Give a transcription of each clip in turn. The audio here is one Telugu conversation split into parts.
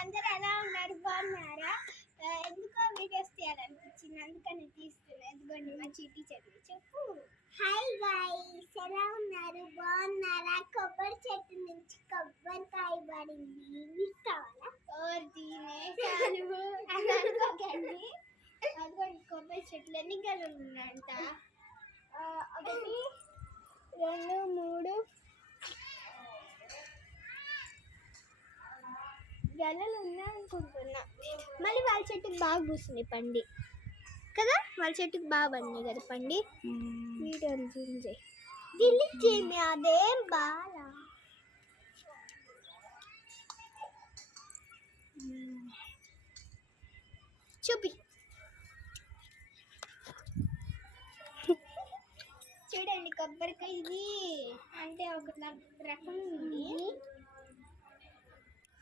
అందరూ ఎలా ఉన్నారు, బాగున్నారా? ఎందుకో వీడియోస్ తీయాలనిపించింది, అందుకని తీస్తున్నా. ఎందుకండి మా చీటీ చదివి చెప్పు. హాయ్ గైస్, ఎలా ఉన్నారు, బాగున్నారా? కొబ్బరి చెట్టు నుంచి కొబ్బరికాయ పడింది, మీకు కావాలా? తినేసాను అని అనుకోకండి. అదిగోండి కొబ్బరి చెట్లు ఎన్ని గెలలు ఉన్నాయంట? 1 2 3 గెలలు ఉన్నాయనుకుంటున్నా. మళ్ళీ వాళ్ళ చెట్టుకి బాగా పూసింది పండి కదా, వాళ్ళ చెట్టుకి బాగా పండి కదా పండి. వీడియోలు డిలీట్ చేయండి, అదేం బాగా చూపి. చూడండి కొబ్బరికాయ ఇది అంటే ఒక రకం ఉంది.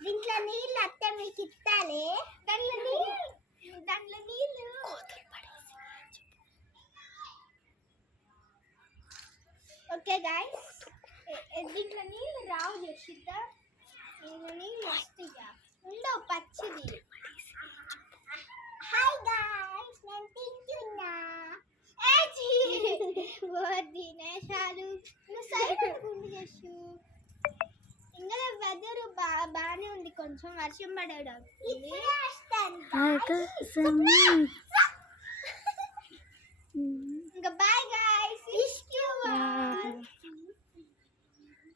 దీంట్లో నీళ్ళు అత్తే మీకు ఇస్తాలే. దాంట్లో నీళ్ళు ఓకే గాయస్, దీంట్లో నీళ్ళు రావు జక్షిత, దీంట్లో నీళ్ళు వస్తాయిగా, ఉండవు పచ్చిది. హాయ్ గాయస్, నేను తింటున్నా. తినేసాలు నువ్వు సైడ్ అనుకుంటు చేసు. ఇంకా వెదర్ బాగానే ఉంది, కొంచెం వర్షం పడేది. ఇంకా బాయ్ గాయ్స్.